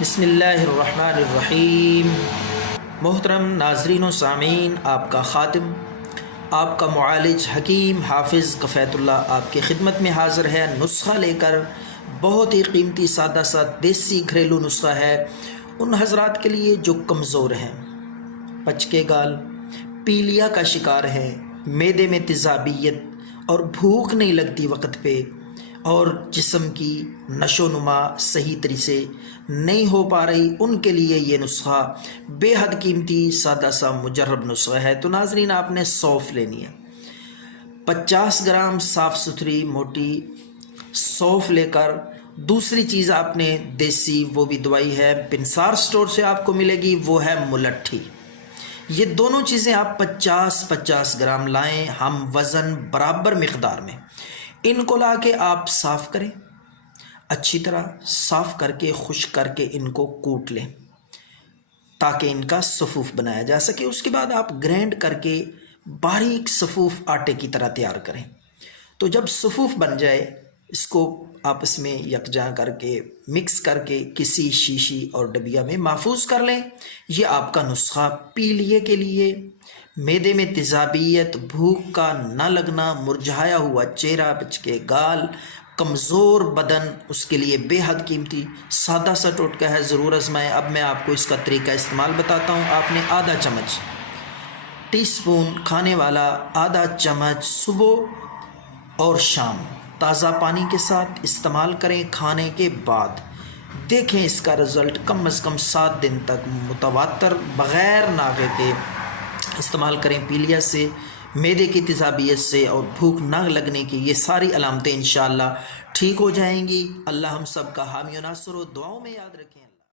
بسم اللہ الرحمن الرحیم۔ محترم ناظرین و سامعین، آپ کا خادم، آپ کا معالج حکیم حافظ کفایت اللہ آپ کی خدمت میں حاضر ہے، نسخہ لے کر۔ بہت ہی قیمتی سادہ سا دیسی گھریلو نسخہ ہے ان حضرات کے لیے جو کمزور ہیں، پچکے گال، پیلیا کا شکار ہیں، معدے میں تیزابیت اور بھوک نہیں لگتی وقت پہ، اور جسم کی نشو و نما صحیح طریقے سے نہیں ہو پا رہی، ان کے لیے یہ نسخہ بے حد قیمتی سادہ سا مجرب نسخہ ہے۔ تو ناظرین، آپ نے سونف لینی ہے، 50 گرام صاف ستھری موٹی سونف لے کر، دوسری چیز آپ نے دیسی، وہ بھی دوائی ہے، پنسار سٹور سے آپ کو ملے گی، وہ ہے ملٹھی۔ یہ دونوں چیزیں آپ 50 گرام لائیں، ہم وزن برابر مقدار میں۔ ان کو لا کے آپ صاف کریں، اچھی طرح صاف کر کے خشک کر کے ان کو کوٹ لیں تاکہ ان کا صفوف بنایا جا سکے۔ اس کے بعد آپ گرینڈ کر کے باریک صفوف آٹے کی طرح تیار کریں۔ تو جب صفوف بن جائے، اس کو آپس میں یکجا کر کے مکس کر کے کسی شیشی اور ڈبیا میں محفوظ کر لیں۔ یہ آپ کا نسخہ پیلیے کے لیے، معدے میں تیزابیت، بھوک کا نہ لگنا، مرجھایا ہوا چہرہ، پچکے گال، کمزور بدن، اس کے لیے بے حد قیمتی سادہ سا ٹوٹکا ہے، ضرور آزمائیں۔ اب میں آپ کو اس کا طریقہ استعمال بتاتا ہوں۔ آپ نے آدھا چمچ، ٹی سپون کھانے والا آدھا چمچ صبح اور شام تازہ پانی کے ساتھ استعمال کریں کھانے کے بعد۔ دیکھیں اس کا رزلٹ، کم از کم 7 دن تک متواتر بغیر ناغے کے استعمال کریں۔ پیلیا سے، معدے کی تیزابیت سے اور بھوک نہ لگنے کی یہ ساری علامتیں انشاءاللہ ٹھیک ہو جائیں گی۔ اللہ ہم سب کا حامی و ناصر و دعاؤں میں یاد رکھیں۔